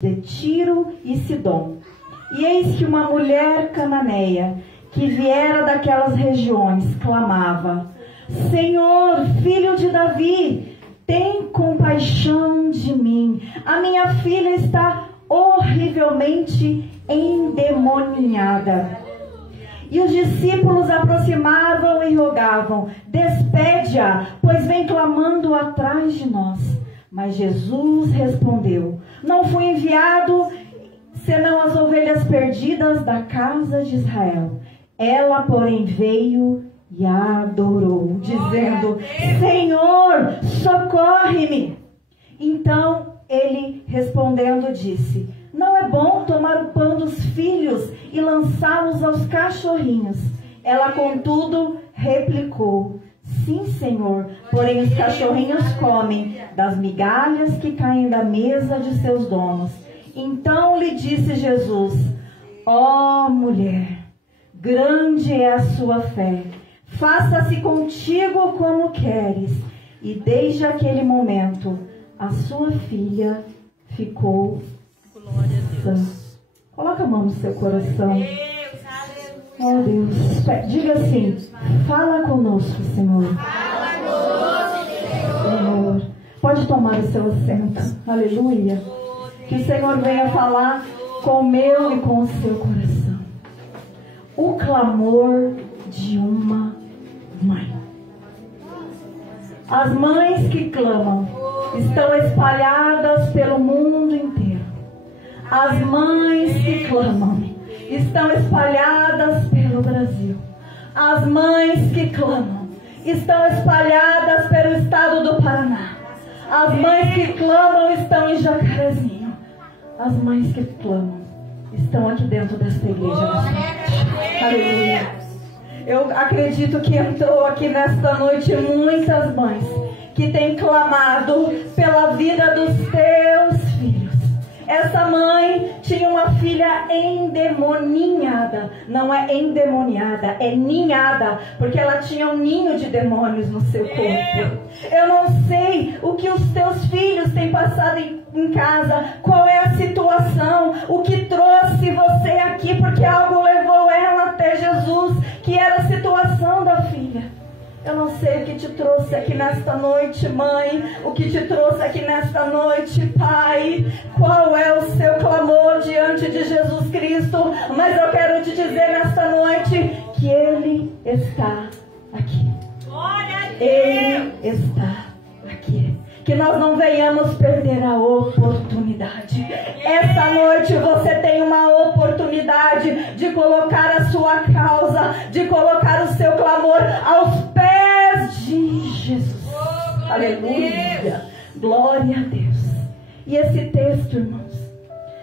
de Tiro e Sidom. E eis que uma mulher cananeia, que viera daquelas regiões, clamava: Senhor, filho de Davi, tem compaixão de mim. A minha filha está horrivelmente endemoniada. E os discípulos aproximavam e rogavam: despede-a, pois vem clamando atrás de nós. Mas Jesus respondeu: não fui enviado senão as ovelhas perdidas da casa de Israel. Ela, porém, veio e a adorou, dizendo: Senhor, socorre-me. Então ele respondendo disse: não é bom tomar o pão dos filhos e lançá-los aos cachorrinhos. Ela, contudo, replicou: sim, Senhor, porém os cachorrinhos comem das migalhas que caem da mesa de seus donos. Então lhe disse Jesus: ó mulher, grande é a sua fé, faça-se contigo como queres. E desde aquele momento a sua filha ficou sã. Coloca a mão no seu coração. Oh Deus, diga assim: fala conosco, Senhor. Senhor, pode tomar o seu assento. Aleluia. Que o Senhor venha falar com o meu e com o seu coração. O clamor de uma mãe. As mães que clamam estão espalhadas pelo mundo inteiro. As mães que clamam estão espalhadas pelo Brasil. As mães que clamam estão espalhadas pelo estado do Paraná. As mães que clamam estão em Jacarezinho. As mães que clamam estão aqui dentro desta igreja. Aleluia. Eu acredito que entrou aqui nesta noite muitas mães que têm clamado pela vida dos teus filhos. Essa mãe tinha uma filha endemoniada. Não é endemoniada, é ninhada, porque ela tinha um ninho de demônios no seu corpo. Eu não sei o que os teus filhos têm passado em casa, qual é a situação, o que trouxe você aqui, porque algo levou ela até Jesus, que era a situação da filha. Eu não sei o que te trouxe aqui nesta noite, mãe, o que te trouxe aqui nesta noite, pai, qual é o seu clamor diante de Jesus Cristo, mas eu quero te dizer nesta noite que Ele está aqui. Ele está aqui. Que nós não venhamos perder a oportunidade. Essa noite você tem uma oportunidade de colocar a sua causa, de colocar o seu clamor aos pés de Jesus. Aleluia. Glória a Deus. E esse texto, irmãos,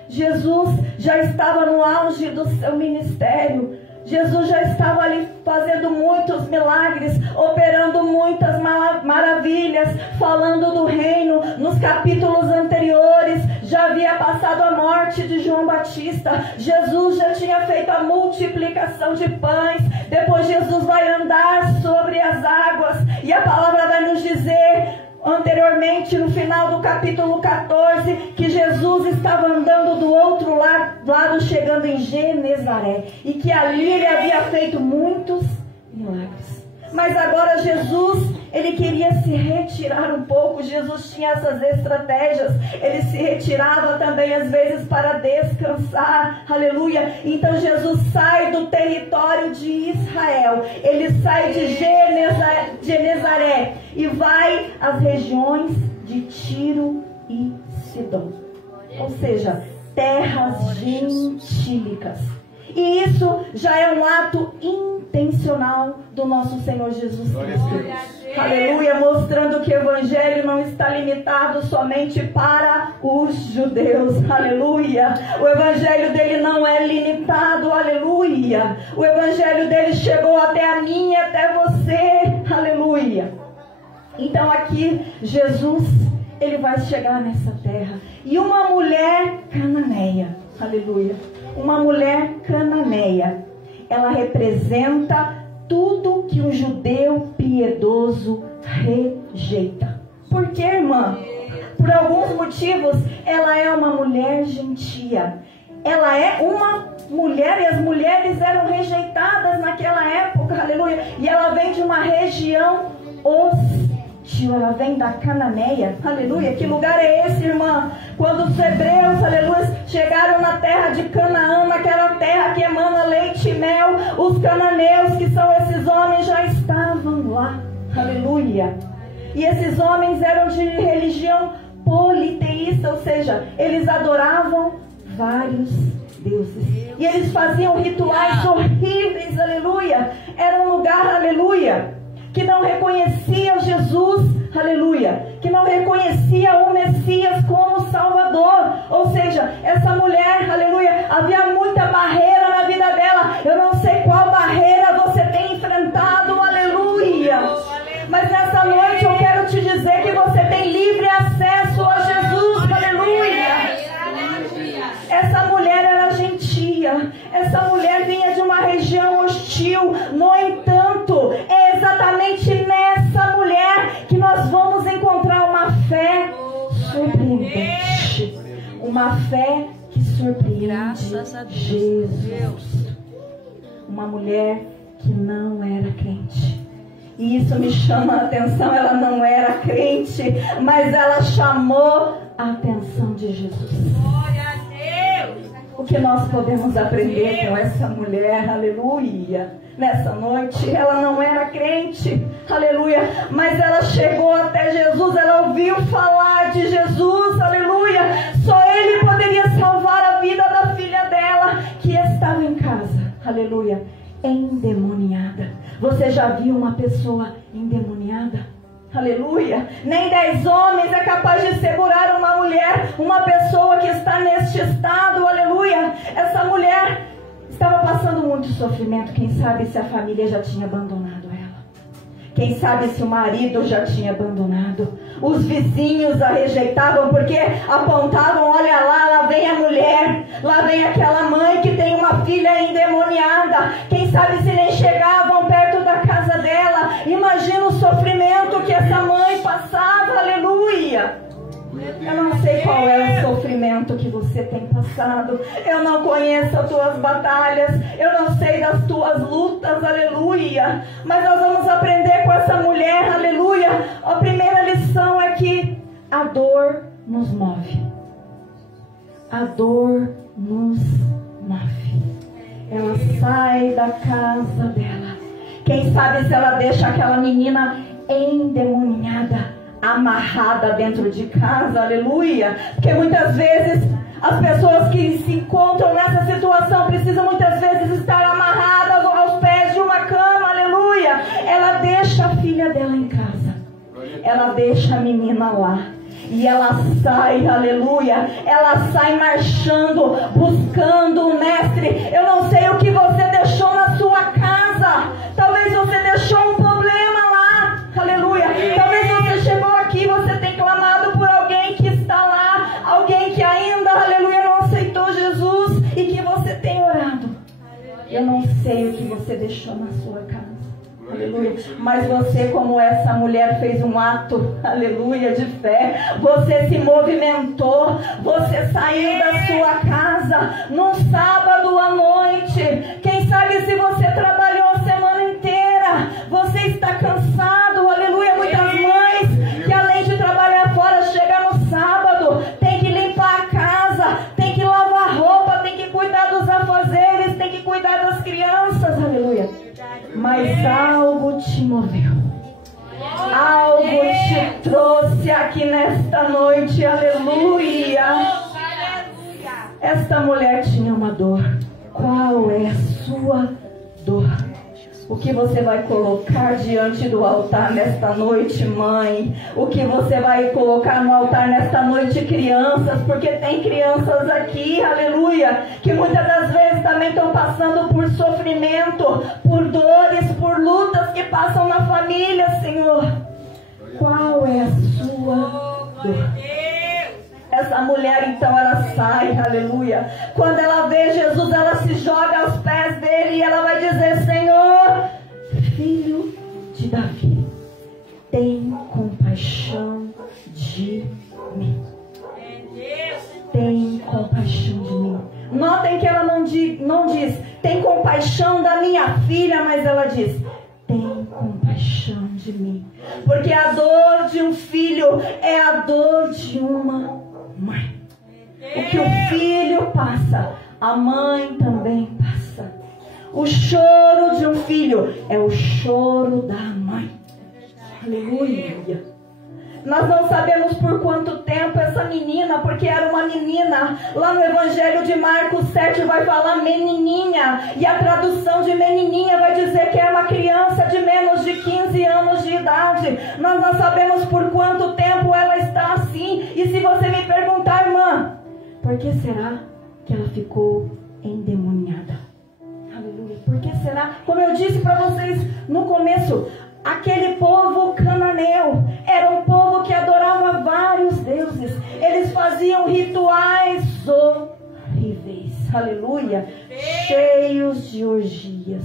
Jesus já estava no auge do seu ministério. Jesus já estava ali fazendo muitos milagres, operando muitas maravilhas, falando do reino. Nos capítulos anteriores já havia passado a morte de João Batista. Jesus já tinha feito a multiplicação de pães. Depois Jesus vai andar sobre as águas. E a palavra vai nos dizer anteriormente, no final do capítulo 14, que Jesus estava andando do outro lado, chegando em Genezaré, e que ali ele havia feito muitos milagres. Mas agora Jesus, ele queria se retirar um pouco. Jesus tinha essas estratégias. Ele se retirava também às vezes para descansar. Aleluia. Então Jesus sai do território de Israel. Ele sai de Genezaré e vai às regiões de Tiro e Sidom. Ou seja, terras gentílicas. E isso já é um ato intencional do nosso Senhor Jesus Cristo. Aleluia, mostrando que o evangelho não está limitado somente para os judeus. Aleluia. O evangelho dele não é limitado. Aleluia. O evangelho dele chegou até a mim e até você. Aleluia. Então aqui Jesus, ele vai chegar nessa terra. E uma mulher cananeia. Aleluia. Uma mulher cananeia, ela representa tudo que um judeu piedoso rejeita. Por quê, irmã? Por alguns motivos, ela é uma mulher gentia. Ela é uma mulher, e as mulheres eram rejeitadas naquela época, aleluia. E ela vem de uma região hostil, ela vem da Cananeia, aleluia. Que lugar é esse, irmã? Quando os hebreus, aleluia, chegaram na terra de Canaã, naquela terra que emana leite e mel, os cananeus, que são esses homens, já estavam lá, aleluia. E esses homens eram de religião politeísta, ou seja, eles adoravam vários deuses. E eles faziam rituais horríveis, aleluia. Era um lugar, aleluia, que não reconhecia Jesus, aleluia, que não reconhecia o Messias como Salvador. Ou seja, essa mulher, aleluia, havia muita barreira na vida dela. Eu não sei qual barreira você tem enfrentado, aleluia. Mas nessa noite eu quero te dizer que você tem livre acesso a Jesus, aleluia. Essa mulher era gentia, essa mulher vinha de uma região hostil. No entanto, é exatamente nessa mulher que nós vamos encontrar uma fé surpreendente. Uma fé que surpreende Jesus. Uma mulher que não era crente. E isso me chama a atenção. Ela não era crente, mas ela chamou a atenção de Jesus. Glória a Deus! O que nós podemos aprender com essa mulher, aleluia, nessa noite? Ela não era crente, aleluia, mas ela chegou até Jesus, ela ouviu falar de Jesus, aleluia. Só Ele poderia salvar a vida da filha dela, que estava em casa, aleluia, endemoniada. Você já viu uma pessoa endemoniada? Aleluia. Nem 10 homens é capaz de segurar uma mulher, uma pessoa que está neste estado, aleluia. Essa mulher estava passando muito sofrimento. Quem sabe se a família já tinha abandonado ela. Quem sabe se o marido já tinha abandonado. Os vizinhos a rejeitavam porque apontavam, olha lá vem a mulher, lá vem aquela mãe que tem uma filha endemoniada. Quem sabe se nem chegavam perto da casa dela. Imagina o sofrimento que essa mãe passava, aleluia. Eu não sei qual é o sofrimento que você tem passado. Eu não conheço as tuas batalhas. Eu não sei das tuas lutas, aleluia. Mas nós vamos aprender com essa mulher, aleluia. A primeira lição é que a dor nos move. A dor nos move. Ela sai da casa dela. Quem sabe se ela deixa aquela menina endemoniada, amarrada dentro de casa, aleluia. Porque muitas vezes as pessoas que se encontram nessa situação precisam muitas vezes estar amarradas aos pés de uma cama, aleluia. Ela deixa a filha dela em casa, ela deixa a menina lá e ela sai, aleluia. Ela sai marchando, buscando o mestre. Eu não sei o que você deixou na sua casa. Talvez você deixou um problema lá, aleluia. Talvez você chegou aqui, você tem clamado por alguém que está lá, alguém que ainda, aleluia, não aceitou Jesus e que você tem orado. Eu não sei o que você deixou na sua casa, aleluia. Mas você, como essa mulher, fez um ato, aleluia, de fé. Você se movimentou, você saiu da sua casa num sábado à noite. Quem sabe se você trabalhou a semana inteira, você está cansado, aleluia. Muitas mães que além de trabalhar fora, chegam no sábado, tem que limpar a casa, tem que lavar roupa, tem que cuidar dos afazeres, tem que cuidar das crianças, aleluia. Mas algo te moveu, algo te trouxe aqui nesta noite, aleluia. Esta mulher tinha uma dor. Qual é a sua dor? O que você vai colocar diante do altar nesta noite, mãe? O que você vai colocar no altar nesta noite, crianças? Porque tem crianças aqui, aleluia, que muitas das vezes também estão passando por sofrimento, por dores, por lutas que passam na família, Senhor. Qual é a sua dor? Essa mulher, então, ela sai, aleluia. Quando ela vê Jesus, ela se joga aos pés dele e ela vai dizer: Senhor, filho de Davi, tem compaixão de mim. Tem compaixão de mim. Notem que ela não diz, tem compaixão da minha filha, mas ela diz, tem compaixão de mim. Porque a dor de um filho é a dor de uma mãe. O que o filho passa, a mãe também passa. O choro de um filho é o choro da mãe. Aleluia. Nós não sabemos por quanto tempo essa menina, porque era uma menina, lá no Evangelho de Marcos 7 vai falar menininha, e a tradução de menininha vai dizer que é uma criança de menos de 15 anos de idade. Nós não sabemos por quanto tempo ela está assim. E se você me perguntar, irmã, por que será que ela ficou endemoniada? Aleluia. Por que será? Como eu disse para vocês no começo, aquele povo cananeu era um povo que adorava vários deuses. Eles faziam rituais horríveis, aleluia, cheios de orgias,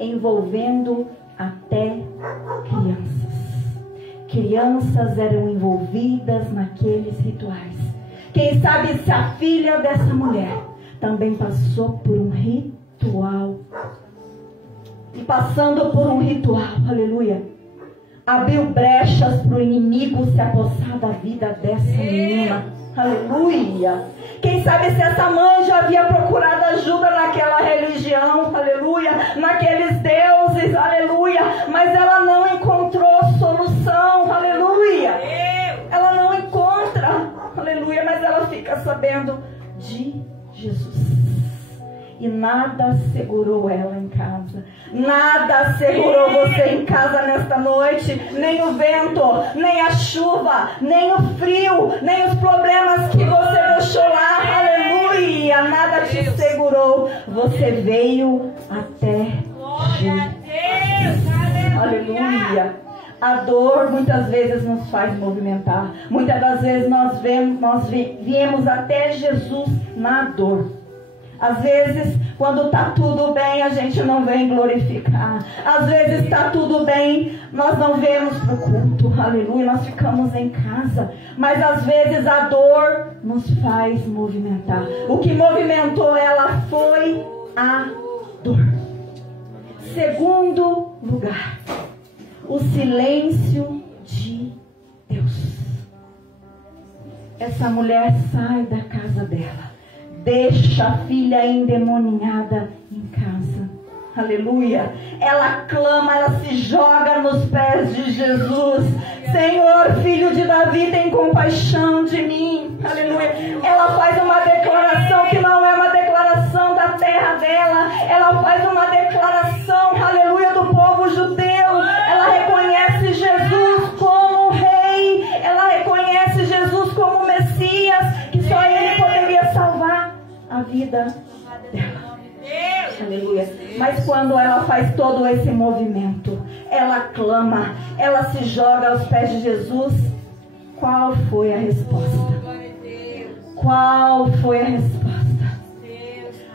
envolvendo até crianças. Crianças eram envolvidas naqueles rituais. Quem sabe se a filha dessa mulher também passou por um ritual. E passando por um ritual, aleluia, abriu brechas para o inimigo se apossar da vida dessa menina, aleluia. Quem sabe se essa mãe já havia procurado ajuda naquela religião, aleluia, naqueles deuses, aleluia, mas ela não encontrou solução, aleluia. Ela não encontra, aleluia, mas ela fica sabendo de Jesus. E nada segurou ela em casa. Nada segurou você em casa nesta noite. Nem o vento, nem a chuva, nem o frio, nem os problemas que você deixou lá. Aleluia. Nada te segurou. Você veio até Jesus. Aleluia. A dor muitas vezes nos faz movimentar. Muitas das vezes nós viemos até Jesus na dor. Às vezes, quando está tudo bem, a gente não vem glorificar. Às vezes está tudo bem, nós não vemos para o culto, aleluia, nós ficamos em casa. Mas às vezes a dor nos faz movimentar. O que movimentou ela foi a dor. Segundo lugar, o silêncio de Deus. Essa mulher sai da casa dela. Deixa a filha endemoniada em casa. Aleluia. Ela clama, ela se joga nos pés de Jesus. Senhor, filho de Davi, tem compaixão de mim. Aleluia. Ela faz uma declaração que não é uma declaração da terra dela. Ela faz uma declaração, aleluia, do povo judeu. Ela reconhece Jesus como rei. Ela reconhece Jesus como Messias, que só ele poderia salvar a vida dela. Aleluia. Mas quando ela faz todo esse movimento, ela clama, ela se joga aos pés de Jesus, qual foi a resposta? Qual foi a resposta?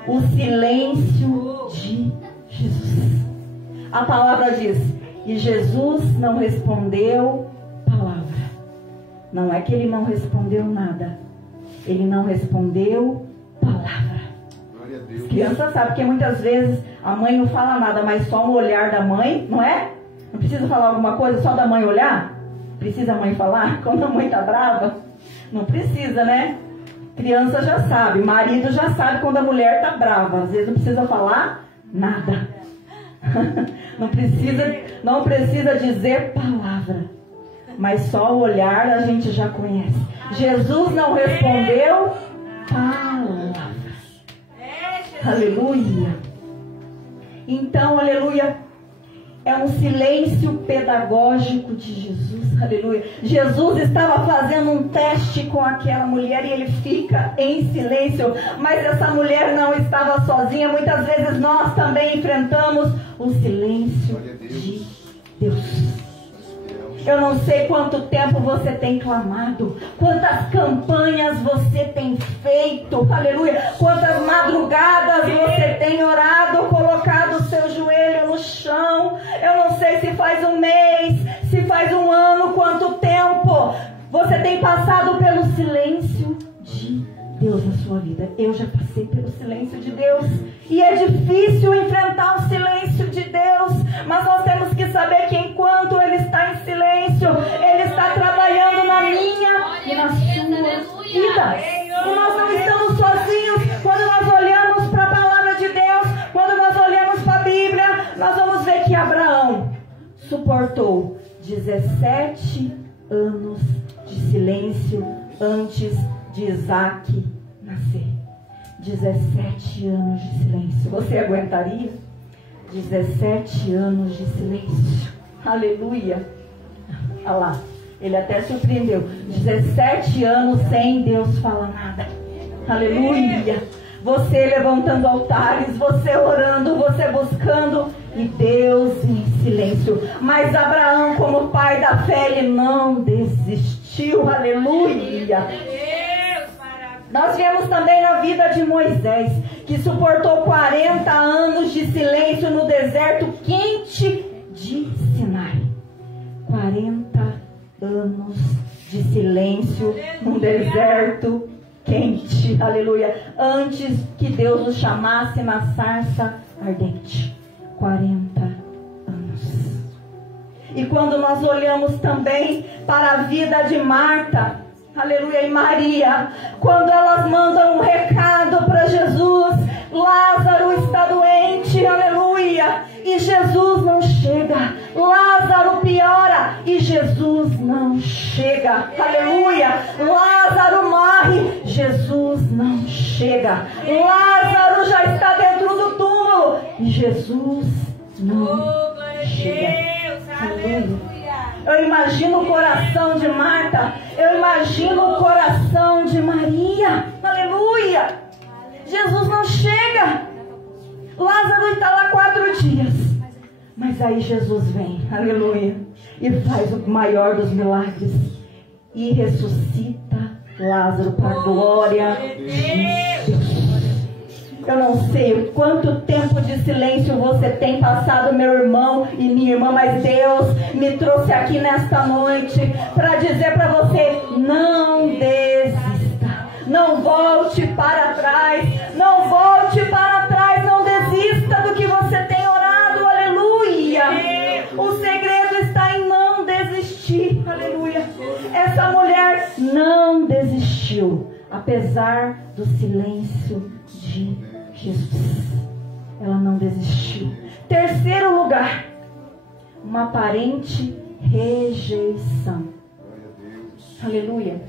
O silêncio de Jesus. A palavra diz, e Jesus não respondeu palavra. Não é que ele não respondeu nada. Ele não respondeu palavra. As crianças sabem, porque muitas vezes a mãe não fala nada, mas só um olhar da mãe, não é? Não precisa falar alguma coisa, só da mãe olhar? Precisa a mãe falar? Quando a mãe está brava? Não precisa, né? Criança já sabe, marido já sabe quando a mulher está brava. Às vezes não precisa falar nada. Não precisa dizer palavra. Mas só o olhar a gente já conhece. Jesus não respondeu palavra. Aleluia. Então, aleluia, é um silêncio pedagógico de Jesus. Aleluia. Jesus estava fazendo um teste com aquela mulher e ele fica em silêncio. Mas essa mulher não estava sozinha. Muitas vezes nós também enfrentamos o silêncio de Deus. Eu não sei quanto tempo você tem clamado, quantas campanhas você tem feito, aleluia, quantas madrugadas você tem orado, colocado o seu joelho no chão. Eu não sei se faz um mês, se faz um ano, quanto tempo Você tem passado pelo silêncio de Deus na sua vida. Eu já passei pelo silêncio de Deus. E é difícil enfrentar o silêncio de Deus. Mas nós temos que saber que enquanto Ele está em silêncio, Ele está trabalhando na minha e na sua vida. E nós não estamos sozinhos. Quando nós olhamos para a palavra de Deus, quando nós olhamos para a Bíblia, nós vamos ver que Abraão suportou 17 anos de silêncio antes de Isaac nascer. 17 anos de silêncio. Você aguentaria? 17 anos de silêncio. Aleluia. Olha lá. Ele até surpreendeu. 17 anos sem Deus falar nada. Aleluia. Você levantando altares, você orando, você buscando, e Deus em silêncio. Mas Abraão, como pai da fé, ele não desistiu. Aleluia. Nós vemos também na vida de Moisés, que suportou 40 anos de silêncio no deserto quente de Sinai. 40 anos de silêncio no deserto quente, aleluia, antes que Deus o chamasse na sarça ardente. 40 anos. E quando nós olhamos também para a vida de Marta, aleluia, e Maria, quando elas mandam um recado para Jesus: Lázaro está doente, aleluia, e Jesus não chega. Lázaro piora e Jesus não chega, aleluia. Lázaro morre, Jesus não chega. Lázaro já está dentro do túmulo e Jesus não chega, aleluia. Eu imagino o coração de Marta, eu imagino o coração de Maria, aleluia. Jesus não chega. Lázaro está lá 4 dias. Mas aí Jesus vem, aleluia, e faz o maior dos milagres. E ressuscita Lázaro para a glória de Deus. Eu não sei quanto tempo de silêncio você tem passado, meu irmão e minha irmã, mas Deus me trouxe aqui nesta noite para dizer para você: não desista, não volte para trás, não volte para trás, não desista do que você tem orado, aleluia. O segredo está em não desistir, aleluia. Essa mulher não desistiu, apesar do silêncio de Jesus. Ela não desistiu. Terceiro lugar, uma aparente rejeição. Aleluia.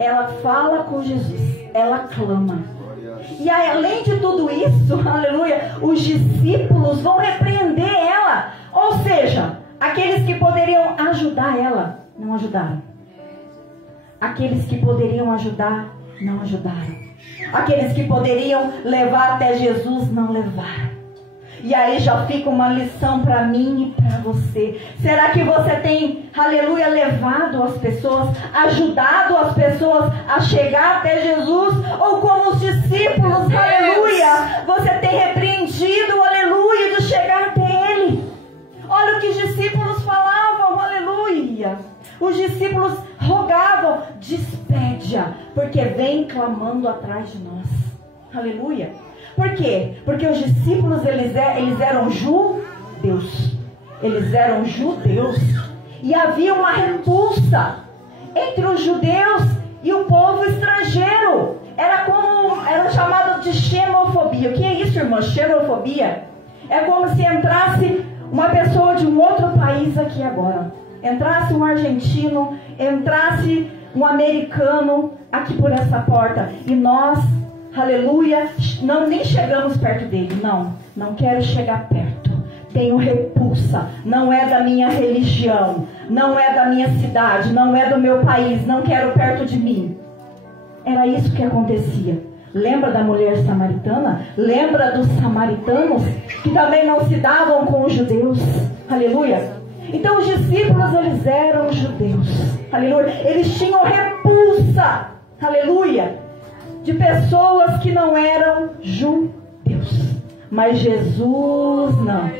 Ela fala com Jesus, ela clama. E além de tudo isso, aleluia, os discípulos vão repreender ela. Ou seja, aqueles que poderiam ajudar ela, não ajudaram. Aqueles que poderiam ajudar, não ajudaram. Aqueles que poderiam levar até Jesus, não levaram. E aí já fica uma lição para mim e para você. Será que você tem, aleluia, levado as pessoas, ajudado as pessoas a chegar até Jesus? Ou como os discípulos, aleluia, você tem repreendido, aleluia, de chegar até Ele? Olha o que os discípulos falavam, aleluia. Os discípulos rogavam: despede-a, porque vem clamando atrás de nós. Aleluia. Por quê? Porque os discípulos, eles eram judeus. Eles eram judeus. E havia uma repulsa entre os judeus e o povo estrangeiro. Era chamado de xenofobia. O que é isso, irmã? Xenofobia? É como se entrasse uma pessoa de um outro país aqui agora. Entrasse um argentino, entrasse um americano aqui por essa porta. E nós, aleluia, nem chegamos perto dele. Não quero chegar perto. Tenho repulsa. Não é da minha religião. Não é da minha cidade. Não é do meu país. Não quero perto de mim. Era isso que acontecia. Lembra da mulher samaritana? Lembra dos samaritanos que também não se davam com os judeus? Aleluia. Então os discípulos, eles eram judeus. Aleluia. Eles tinham repulsa. Aleluia. De pessoas que não eram judeus. Mas Jesus não.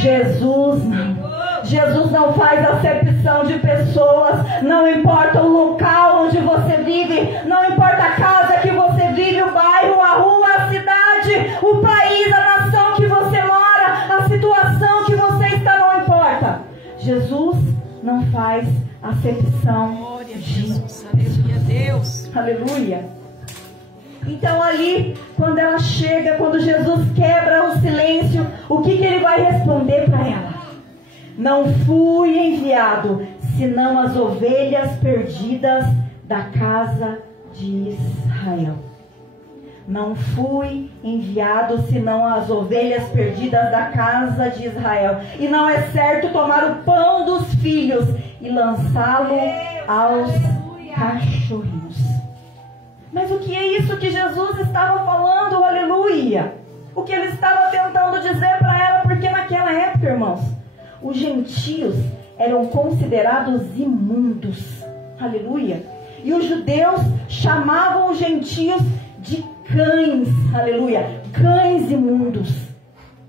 Jesus não. Jesus não faz acepção de pessoas. Não importa o local onde você vive, não importa a casa que você vive, o bairro, a rua, a cidade, o país, a nação que você mora, a situação que você está, não importa. Jesus não faz acepção de pessoas. Aleluia. Então ali, quando ela chega, quando Jesus quebra o silêncio, o que ele vai responder para ela? Não fui enviado, senão as ovelhas perdidas da casa de Israel. Não fui enviado, senão as ovelhas perdidas da casa de Israel. E não é certo tomar o pão dos filhos e lançá-lo aos cachorrinhos. Mas o que é isso que Jesus estava falando? Aleluia! O que ele estava tentando dizer para ela? Porque naquela época, irmãos, os gentios eram considerados imundos. Aleluia! E os judeus chamavam os gentios de cães. Aleluia! Cães imundos.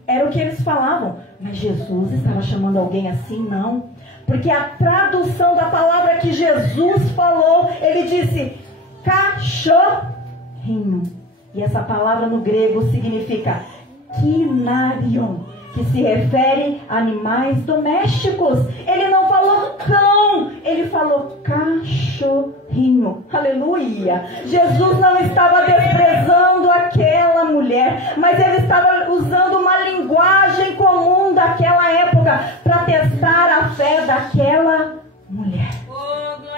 Era o que eles falavam. Mas Jesus estava chamando alguém assim? Não. Porque a tradução da palavra que Jesus falou, ele disse cachorrinho. E essa palavra no grego significa kinarion, que se refere a animais domésticos. Ele não falou cão, ele falou cachorrinho. Aleluia! Jesus não estava desprezando aquela mulher, mas ele estava usando uma linguagem comum daquela época para testar a fé daquela mulher.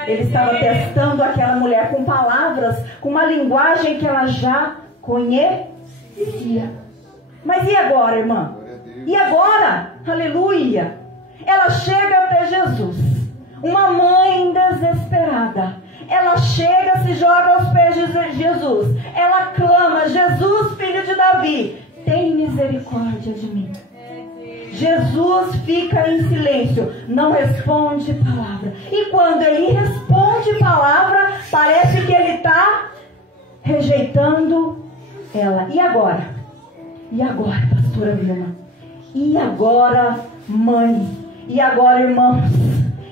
Ele estava testando aquela mulher com palavras, com uma linguagem que ela já conhecia. Mas e agora, irmã? E agora? Aleluia! Ela chega até Jesus, uma mãe desesperada. Ela chega, se joga aos pés de Jesus. Ela clama: Jesus, filho de Davi, tem misericórdia de mim. Jesus fica em silêncio, não responde palavra. E quando ele responde palavra, parece que ele está rejeitando ela. E agora? E agora, pastora Vilma? E agora, mãe? E agora, irmãos?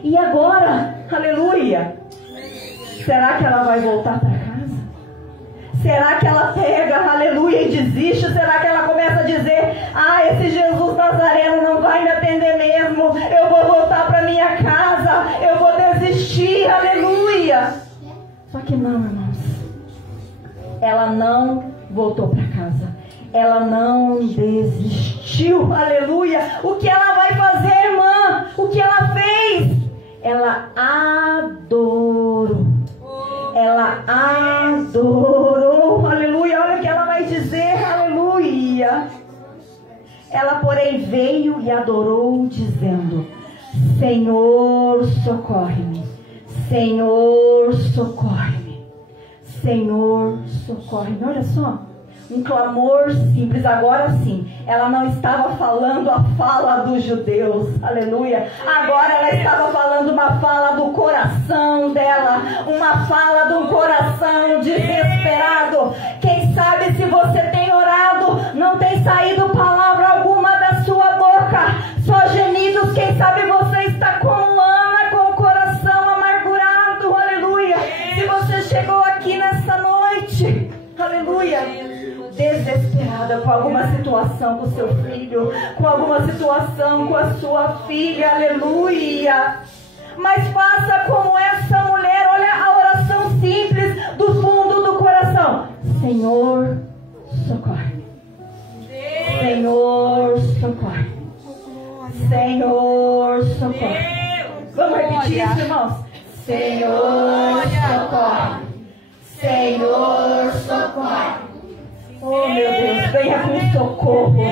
E agora? Aleluia! Será que ela vai voltar para casa? Será que ela pega, aleluia, e desiste? Será que ela começa a dizer: ah, esse Jesus Nazareno não vai me atender mesmo, eu vou voltar para minha casa, eu vou desistir, aleluia? Só que não, irmãos. Ela não voltou para casa. Ela não desistiu, aleluia. O que ela vai fazer, irmã? O que ela fez? Ela adorou. Ela adorou, aleluia. Olha o que ela vai dizer, aleluia. Ela, porém, veio e adorou, dizendo: Senhor, socorre-me. Senhor, socorre-me. Senhor, socorre-me. Olha só, um clamor simples. Agora sim, ela não estava falando a fala dos judeus, aleluia. Agora ela estava falando uma fala do coração dela, uma fala de um coração desesperado. Quem sabe, se você tem orado, não tem saído palavra alguma da sua boca, só gemidos. Quem sabe você está como Ana, com o coração amargurado, aleluia. Se você chegou aqui nessa noite, aleluia, desesperada com alguma situação com o seu filho, com alguma situação com a sua filha, aleluia. Mas faça como essa mulher, olha a oração simples do fundo do coração: Senhor, socorre-me. Senhor, socorre-me. Senhor, socorre-me. Vamos repetir isso, irmãos? Senhor, socorre. Senhor, socorre. Oh, meu Deus, venha com socorro.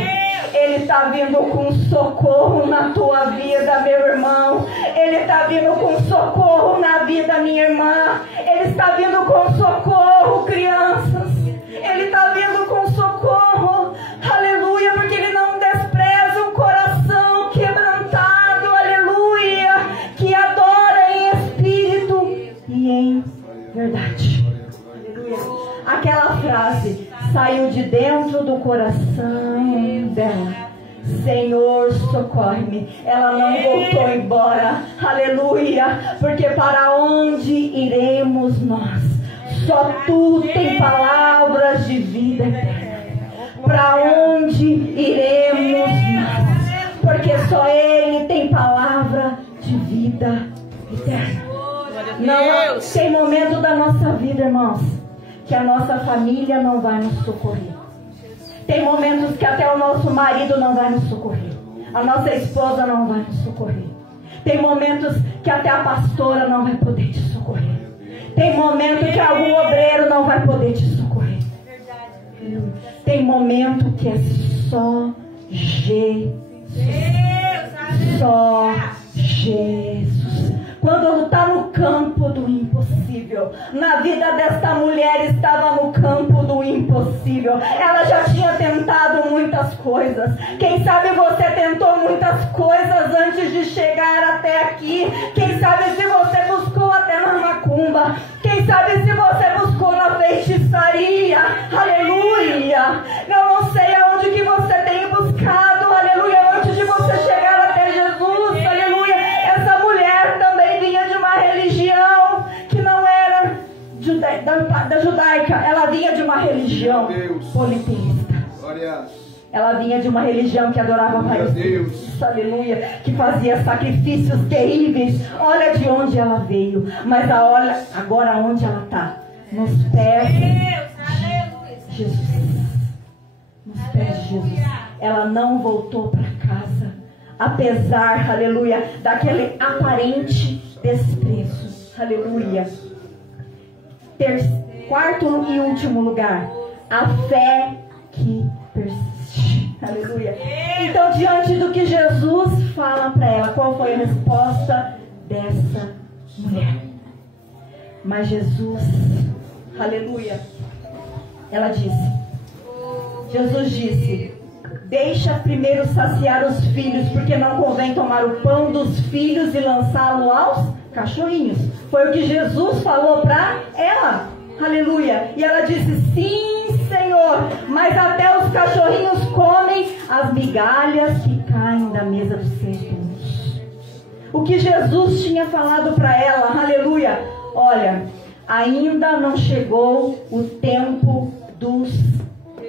Ele está vindo com socorro na tua vida, meu irmão. Ele está vindo com socorro na vida, minha irmã. Ele está vindo com socorro, crianças. Ele está vindo com socorro, aleluia, porque ele não despreza um coração quebrantado, aleluia, que adora em espírito e em verdade. Aleluia. Aquela frase saiu de dentro do coração dela. Senhor, socorre-me. Ela não voltou embora. Aleluia. Porque para onde iremos nós? Só tu tem palavras de vida eterna. Para onde iremos nós? Porque só Ele tem palavra de vida eterna. Não tem momento da nossa vida, irmãos, que a nossa família não vai nos socorrer. Tem momentos que até o nosso marido não vai nos socorrer. A nossa esposa não vai nos socorrer. Tem momentos que até a pastora não vai poder te socorrer. Tem momento que algum obreiro não vai poder te socorrer. Tem momento que é só Jesus. Só Jesus. Quando está no campo do impossível. Na vida desta mulher estava no campo do impossível. Ela já tinha tentado muitas coisas. Quem sabe você tentou muitas coisas antes de chegar até aqui. Quem sabe se você buscou até na macumba. Quem sabe se você buscou na feitiçaria. Aleluia. Eu não sei aonde que você tem buscado. Aleluia. Antes de você chegar até Jesus. Aleluia. Essa mulher também vinha de uma religião que não era da judaica. Ela vinha de uma religião politeísta. Ela vinha de uma religião que adorava vários deuses, aleluia, que fazia sacrifícios terríveis. Olha de onde ela veio, mas olha agora onde ela está, nos pés de Jesus. Nos pés de Jesus. Ela não voltou para casa, apesar, aleluia, daquele aparente desprezo, aleluia. Quarto e último lugar, a fé que persiste, aleluia. Então, diante do que Jesus fala para ela, qual foi a resposta dessa mulher? Mas Jesus, aleluia, ela disse, Jesus disse, deixa primeiro saciar os filhos, porque não convém tomar o pão dos filhos e lançá-lo aos cachorrinhos. Foi o que Jesus falou para ela, aleluia. E ela disse, sim, Senhor, mas até os cachorrinhos comem as migalhas que caem da mesa dos seus donos. O que Jesus tinha falado para ela, aleluia, olha, ainda não chegou o tempo dos,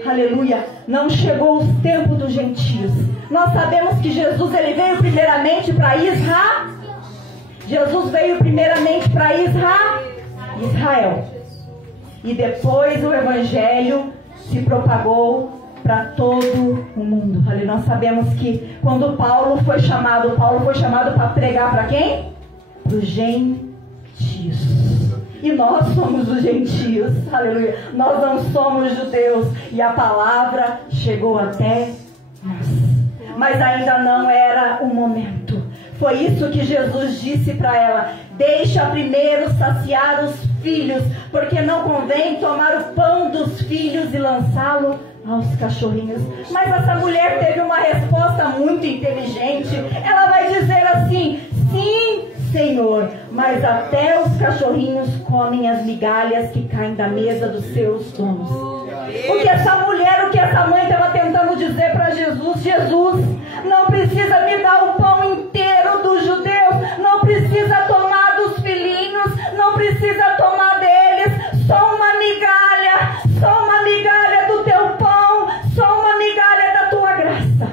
aleluia, não chegou o tempo dos gentios. Nós sabemos que Jesus, ele veio primeiramente para Israel. Jesus veio primeiramente para Israel. E depois o evangelho se propagou para todo o mundo. Ali nós sabemos que quando Paulo foi chamado para pregar para quem? Para os gentios. E nós somos os gentios, aleluia. Nós não somos judeus. E a palavra chegou até nós. Mas ainda não era o momento. Foi isso que Jesus disse para ela. Deixa primeiro saciar os filhos, porque não convém tomar o pão dos filhos e lançá-lo aos cachorrinhos. Mas essa mulher teve uma resposta muito inteligente. Ela vai dizer assim, sim, Senhor, mas até os cachorrinhos comem as migalhas que caem da mesa dos seus donos. O que essa mulher, o que essa mãe estava tentando dizer para Jesus, Jesus, não precisa me dar o pão inteiro dos judeus, não precisa tomar dos filhinhos, não precisa tomar deles, só uma migalha do teu pão, só uma migalha da tua graça.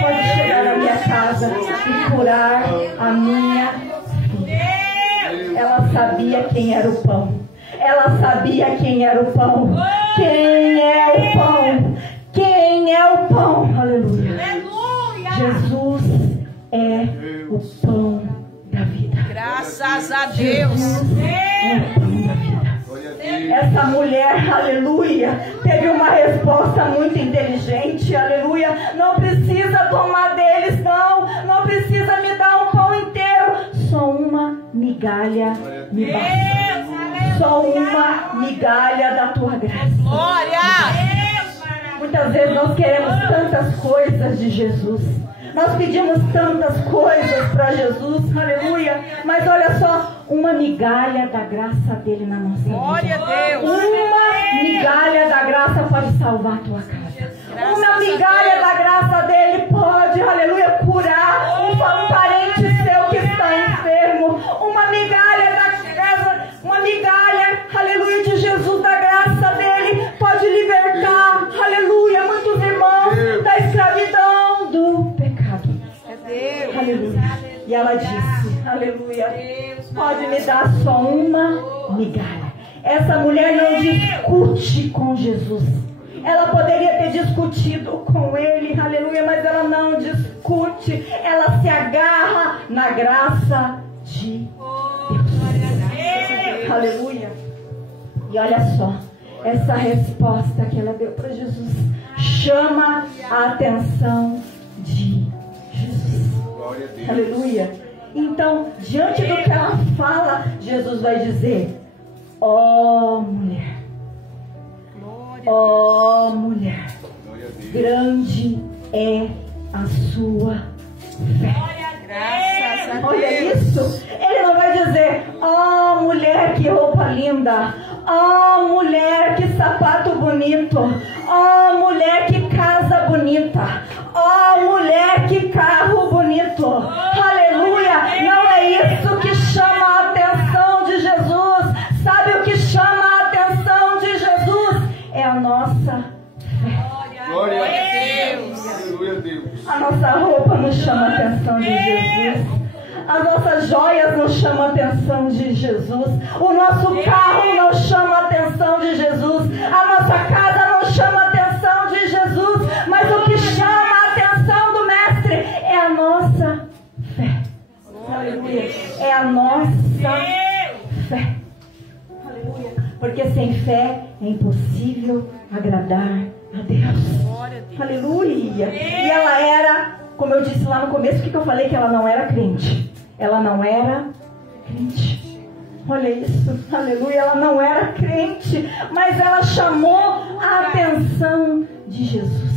Pode chegar na minha casa e curar a minha filha. Ela sabia quem era o pão. Ela sabia quem era o pão. Quem é o pão? Quem é o pão? Aleluia. Jesus é o pão da vida. Graças a Deus. Jesus é o pão da vida. Essa mulher, aleluia, teve uma resposta muito inteligente, aleluia. Não precisa tomar deles, não precisa me dar um pão inteiro, só uma migalha me basta. Só uma migalha da tua graça. Glória! Muitas vezes nós queremos tantas coisas de Jesus. Nós pedimos tantas coisas para Jesus, aleluia. Mas olha só, uma migalha da graça dele na nossa vida. Glória a Deus. Uma migalha da graça pode salvar a tua casa. Uma migalha da graça dele pode Aleluia. Pode me dar só uma migalha. Essa mulher não discute com Jesus. Ela poderia ter discutido com ele, aleluia, mas ela não discute. Ela se agarra na graça de Deus. Aleluia. E olha só, essa resposta que ela deu para Jesus chama a atenção de Jesus. Aleluia. Então, diante do que ela fala, Jesus vai dizer: ó mulher, ó mulher, grande é a sua fé. Olha isso. Ele não vai dizer: ó mulher, que roupa linda, ó mulher, que sapato bonito, ó mulher, que casa bonita, ó mulher, que carro bonito. Aleluia. Não é isso que chama a atenção de Jesus. Sabe o que chama a atenção de Jesus? É a nossa fé. Glória a Deus. Aleluia a Deus. A nossa roupa não chama a atenção de Jesus. As nossas joias não chamam a atenção de Jesus. O nosso carro não chama a atenção de Jesus. A nossa casa não chama a atenção de Jesus. Mas o que chama a atenção do Mestre é a nossa fé. Aleluia. É a nossa fé. Aleluia. Porque sem fé é impossível agradar a Deus. Aleluia. E ela era, como eu disse lá no começo, o que eu falei? Que ela não era crente. Ela não era crente. Olha isso, aleluia. Ela não era crente, mas ela chamou a atenção de Jesus.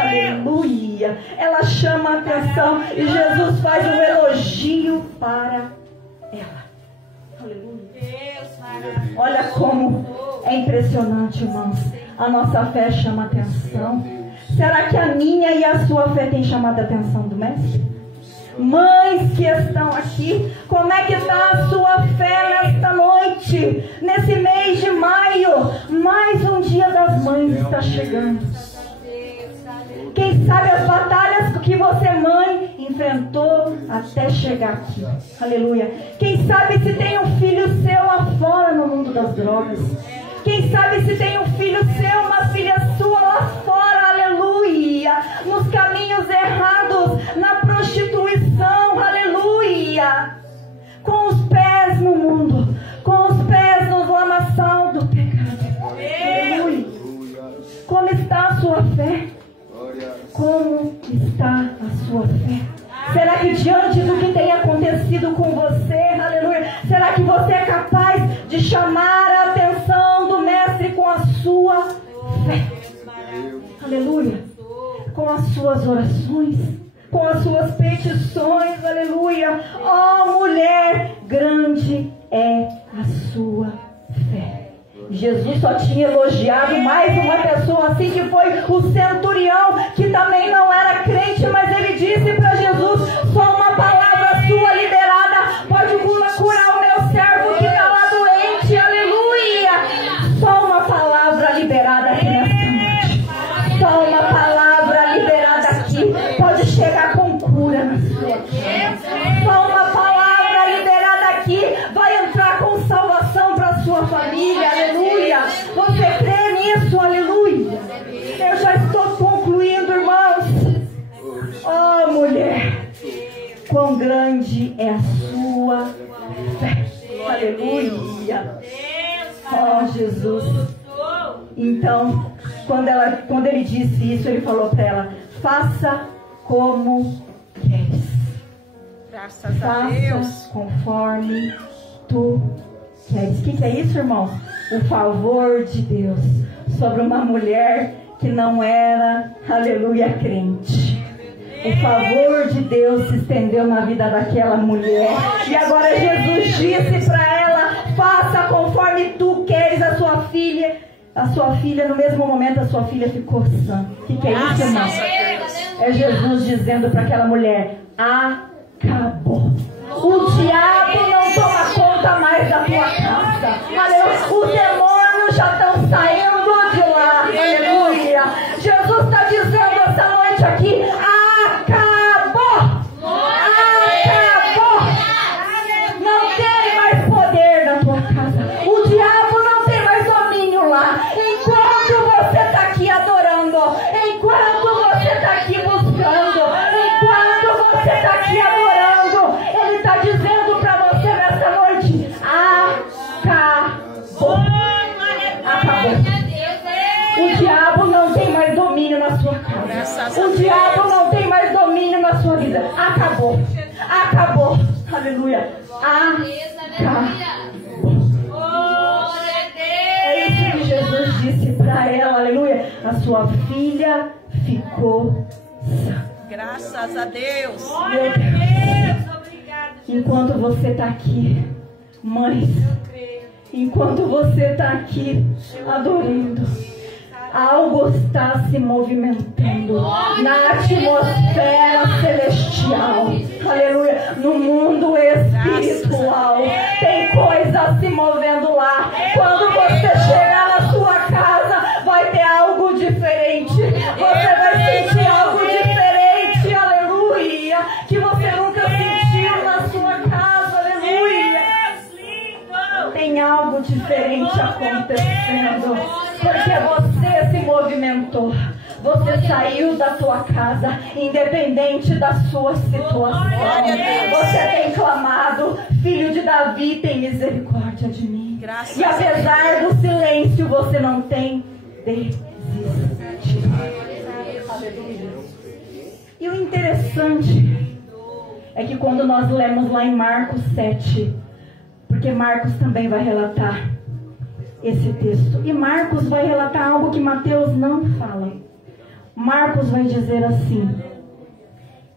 Aleluia. Ela chama a atenção e Jesus faz um elogio para ela. Aleluia. Olha como é impressionante, irmãos. A nossa fé chama a atenção. Será que a minha e a sua fé tem chamado a atenção do Mestre? Mães que estão aqui, como é que está a sua fé nesta noite? Nesse mês de maio, mais um dia das mães está chegando. Quem sabe as batalhas que você, mãe, enfrentou até chegar aqui. Aleluia. Quem sabe se tem um filho seu lá fora no mundo das drogas. Quem sabe se tem um filho seu, uma filha sua lá fora, aleluia, nos caminhos errados, na prostituição, aleluia, com os pés no mundo, com os pés no lamaçal do pecado. Aleluia. Como está a sua fé? Como está a sua fé? Será que diante do que tem acontecido com você, aleluia, será que você é capaz de chamar a atenção do Mestre com a sua fé? Aleluia. Com as suas orações, com as suas petições, aleluia. Ó mulher, grande é a sua fé. Jesus só tinha elogiado mais uma pessoa assim, que foi o centurião, que também não era crente, mas ele disse para Jesus: só uma palavra sua liberada pode curar o meu servo que está lá doente, aleluia. Só uma palavra liberada aqui nessa noite, só uma palavra liberada aqui pode chegar com cura na sua vida. Só uma palavra liberada aqui vai entrar com salvação para a sua família, aleluia. Você crê nisso, aleluia? Eu já estou concluindo, irmãos. Oh, mulher, quão grande é a sua fé. Aleluia. Oh, Jesus. Então, quando ele disse isso, ele falou para ela: faça como queres. Graças a Deus. Faça conforme tu queres. O que é isso, irmãos? O favor de Deus sobre uma mulher que não era, aleluia, crente. O favor de Deus se estendeu na vida daquela mulher. E agora Jesus disse para ela: faça conforme tu queres. A sua filha, no mesmo momento, a sua filha ficou sã. O que é isso, irmão? É Jesus dizendo para aquela mulher: acabou. O diabo não toma conta mais da tua casa. Aleluia. Os demônios já estão saindo de lá. Aleluia. Jesus está dizendo essa noite aqui: acabou. Acabou. Enquanto você está aqui adorando, enquanto você está aqui buscando, enquanto você está aqui adorando, Ele está dizendo para você nessa noite: acabou. Acabou. O diabo não tem mais domínio na sua casa. O diabo não tem mais domínio na sua vida. Acabou. Acabou. Aleluia. Acabou. É isso que Jesus disse para ela. Aleluia. A sua filha ficou sã. Graças a Deus. Meu Deus. Enquanto você está aqui, mães, enquanto você está aqui adorando, algo está se movimentando na atmosfera celestial. Aleluia. No mundo espiritual tem coisa se movendo lá. Quando você chegar na sua casa, vai ter algo diferente. Você vai sentir algo diferente. Aleluia. Que você nunca sentiu na sua casa. Aleluia. Tem algo diferente acontecendo. Porque você se movimentou. Você saiu da tua casa, independente da sua situação. Você tem clamado: Filho de Davi, tem misericórdia de mim. E apesar do silêncio, você não tem desistido. Aleluia. E o interessante é que quando nós lemos lá em Marcos 7, porque Marcos também vai relatar esse texto, e Marcos vai relatar algo que Mateus não fala. Marcos vai dizer assim: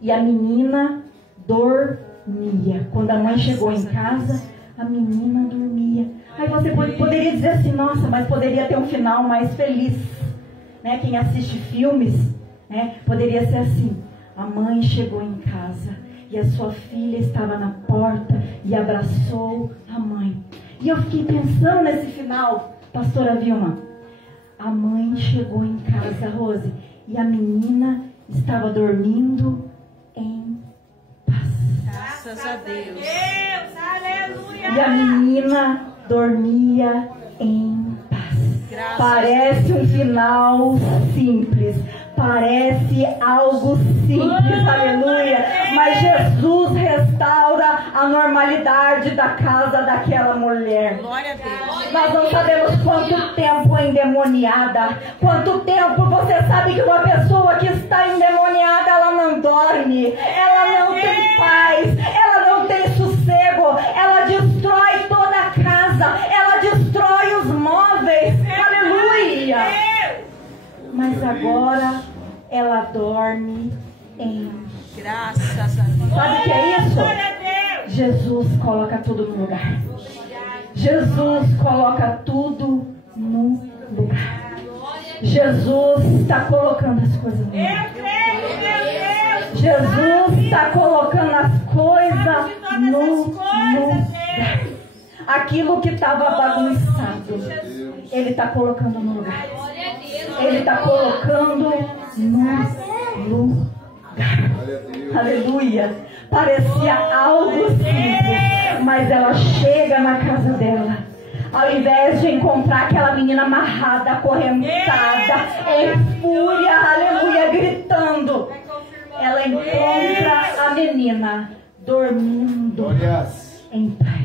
e a menina dormia. Quando a mãe chegou em casa, a menina dormia. Aí você poderia dizer assim: nossa, mas poderia ter um final mais feliz, né? Quem assiste filmes, né? Poderia ser assim: a mãe chegou em casa e a sua filha estava na porta e abraçou a mãe. E eu fiquei pensando nesse final, pastora Vilma. A mãe chegou em casa, Rose, e a menina estava dormindo em paz. Graças a Deus. E a menina dormia em paz. Parece um final simples. Parece algo simples, aleluia. Mas Jesus restaura a normalidade da casa daquela mulher. Glória a Deus. Nós não sabemos quanto tempo endemoniada. Quanto tempo você sabe que uma pessoa que está endemoniada, ela não dorme. Ela não tem paz. Ela não tem sossego. Ela destrói toda a casa. Ela destrói os móveis. Aleluia. Mas agora ela dorme em Graças a Deus. Sabe o que é isso? Jesus coloca tudo no lugar. Jesus coloca tudo no lugar. Jesus está colocando as coisas no lugar. Jesus está colocando as coisas no lugar. Aquilo que estava bagunçado, Ele está colocando no lugar. Ele está colocando no lugar. Aleluia. Parecia algo simples, mas ela chega na casa dela. Ao invés de encontrar aquela menina amarrada, acorrentada, em fúria, aleluia, gritando, ela encontra a menina dormindo em paz.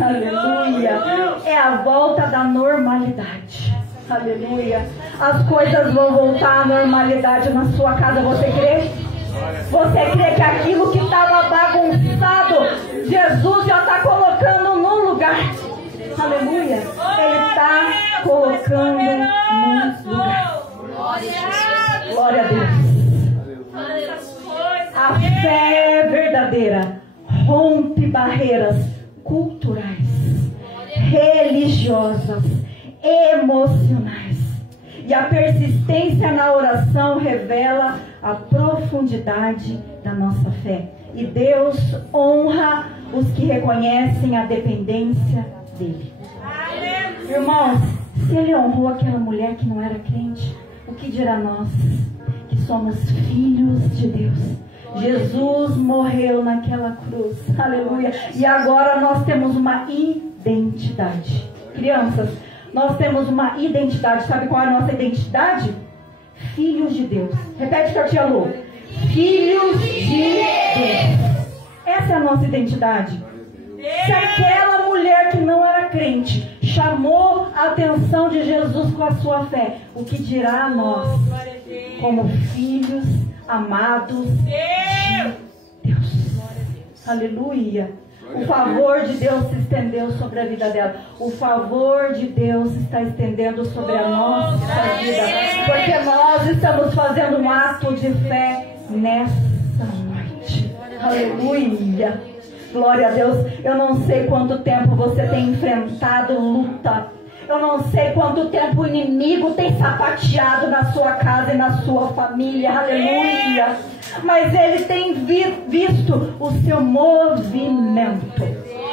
Aleluia. É a volta da normalidade. Aleluia. As coisas vão voltar à normalidade na sua casa. Você crê? Você crê que aquilo que estava bagunçado, Jesus já está colocando no lugar? Aleluia. Ele está colocando no lugar. Glória a Deus. A fé verdadeira rompe barreiras culturais, religiosas, emocionais. E a persistência na oração revela a profundidade da nossa fé. E Deus honra os que reconhecem a dependência dele. Irmãos, se Ele honrou aquela mulher que não era crente, o que dirá nós, que somos filhos de Deus? Jesus morreu naquela cruz, aleluia. E agora nós temos uma identidade. Crianças, Nós temos uma identidade. Sabe qual é a nossa identidade? Filhos de Deus. Repete com a tia Lu. Filhos de Deus. Essa é a nossa identidade. Se aquela mulher que não era crente chamou a atenção de Jesus com a sua fé, o que dirá a nós, como filhos amados de Deus? Aleluia. O favor de Deus se estendeu sobre a vida dela. O favor de Deus está estendendo sobre a nossa vida. Porque nós estamos fazendo um ato de fé nessa noite. Aleluia. Glória a Deus. Eu não sei quanto tempo você tem enfrentado luta. Eu não sei quanto tempo o inimigo tem sapateado na sua casa e na sua família. Aleluia. Mas ele tem visto o seu movimento.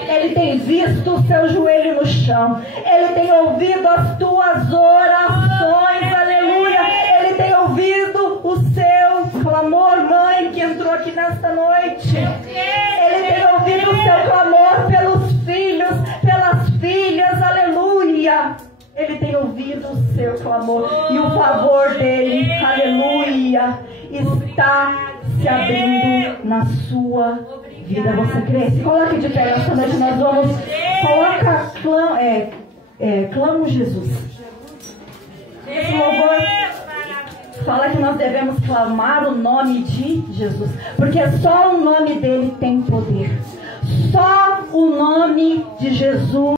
Ele tem visto o seu joelho no chão. Ele tem ouvido as tuas orações. Aleluia. Ele tem ouvido o seu clamor, mãe, que entrou aqui nesta noite. Ele tem ouvido o seu clamor pelos filhos, pelas filhas. Aleluia. Ele tem ouvido o seu clamor. E o favor dele, aleluia, está se abrindo na sua vida. Você crê? Se coloque de pé nesta noite. Nós vamos. Clamo Jesus. Esse louvor fala que nós devemos clamar o nome de Jesus. Porque só o nome dele tem poder. Só o nome de Jesus